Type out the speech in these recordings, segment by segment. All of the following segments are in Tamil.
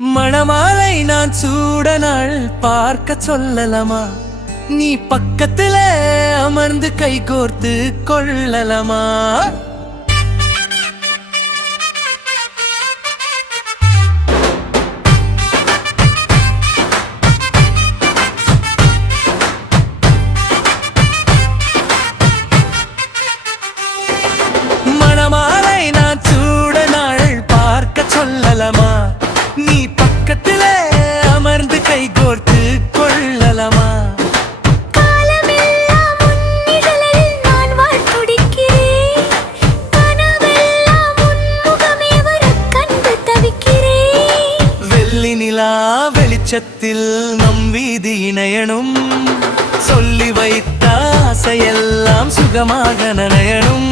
மணமாலை நான் சூட நாள் பார்க்க சொல்லலாமா? நீ பக்கத்துல அமர்ந்து கை கோர்த்து கொள்ளலாமா? மணமாலை நான் சூட நாள் பார்க்க சொல்லலாமா? நீ பக்கத்துல அமர்ந்து கை கோர்த்து கொள்ளலாமா? வெள்ளி நிலா வெளிச்சத்தில் நம் வீதி இணையணும், சொல்லி வைத்த ஆசையெல்லாம் சுகமாக நனையணும்.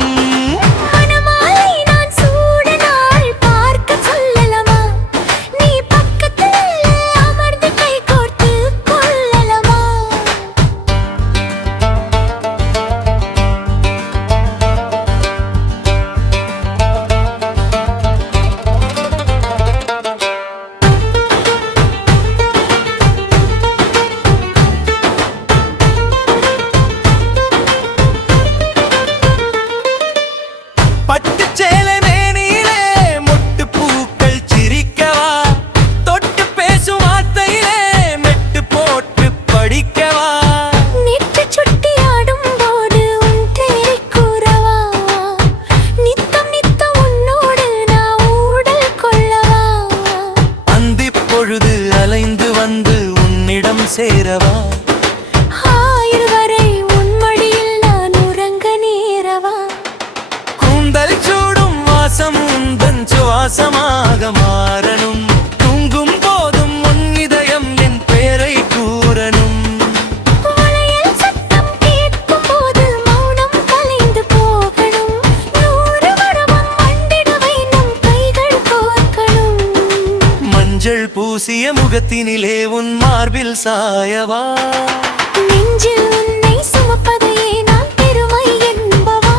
அலைந்து வந்து உன்னிடம் சேரவா? ஆயுள் வரை உன்மடியில் நான் உறங்க நேரவா? கூந்தல் சூடும் வாசம் உந்தன் சுவாசமாக மாறணும், தூங்கும் போதும் உன் இதயம் என் பெயரை கூறணும். வளையல் சத்தம் கேட்கும் போது மௌனம் கலைந்து போகணும், 100 வருடம் மண்டிடவை நம் கைகள் கோர்க்கணும். மஞ்சள் பூசிய முகத்தினிலே உன் மார்பில் சாயவா? நெஞ்சில் உன்னை சுமப்பதையே நான் பெருமை என்பவா?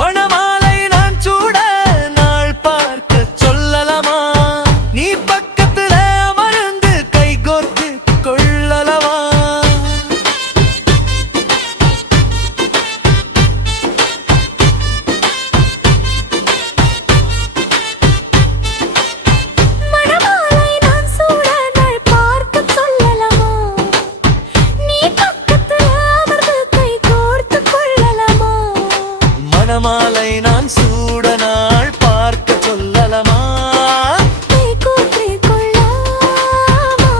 மணமாலை நான் சூட நாள் பார்க்க சொல்லலாமா? நீ பக்கத்துல அமர்ந்து கை கோர்த்து கொள்ளலாமா? மணமாலை நான் சூட நாள் பார்க்க சொல்லலாமா? நீ பக்கத்துல அமர்ந்து கை கோர்த்து கொள்ளலாமா? மணமாலை நான் சூட நாள் பார்க்க சொல்லலாமா? கை கோர்த்து கொள்ளலாமா?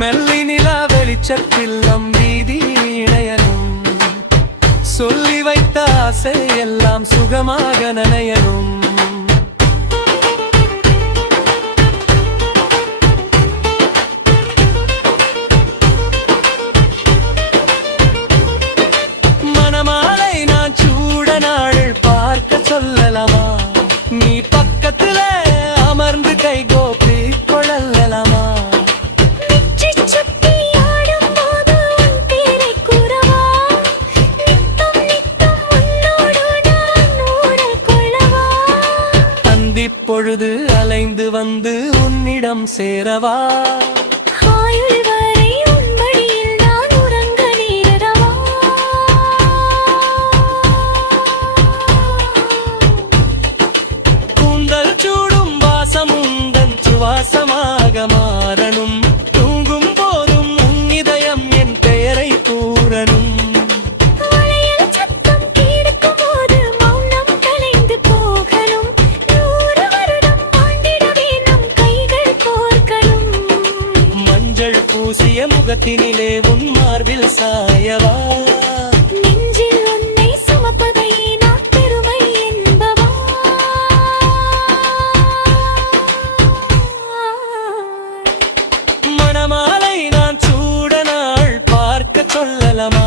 மெல்லி நிலா வெளிச்சத்தில் நம் வீதி இணையணும், சொல்லி வைத்த ஆசை எல்லாம் சுகமாக நனையணும். மணமாலை நான் சூட நாள் பார்க்க சொல்லலாமா? நீ பக்கத்துல அமர்ந்து கை கோப்பி கொள்ளலாமா? பொழுது அலைந்து வந்து உன்னிடம் சேரவா? ஆயுள் வரை உன் மடியில் நான் உறங்க நேரவா? சாயவா நெஞ்சில் உன்னை சுமப்பதை நான் பெருமை என்பவா மணமாலை நான் சூட நாள் பார்க்க சொல்லலாமா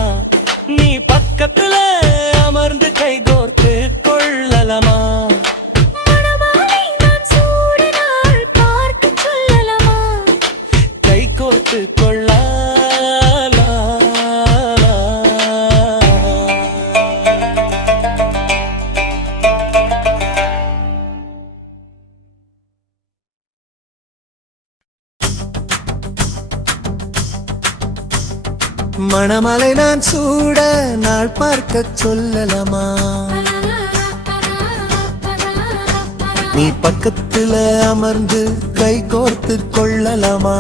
நீ பக்கத்துல அமர்ந்து கைகோர்த்து கொள்ளலாமா மணமாலை நான் சூட நாள் பார்க்க சொல்லலாமா கை கோர்த்து கொள்ளலாமா மணமலை நான் சூட நாள் பார்க்க சொல்லலாமா நீ பக்கத்துல அமர்ந்து கை கோர்த்து கொள்ளலாமா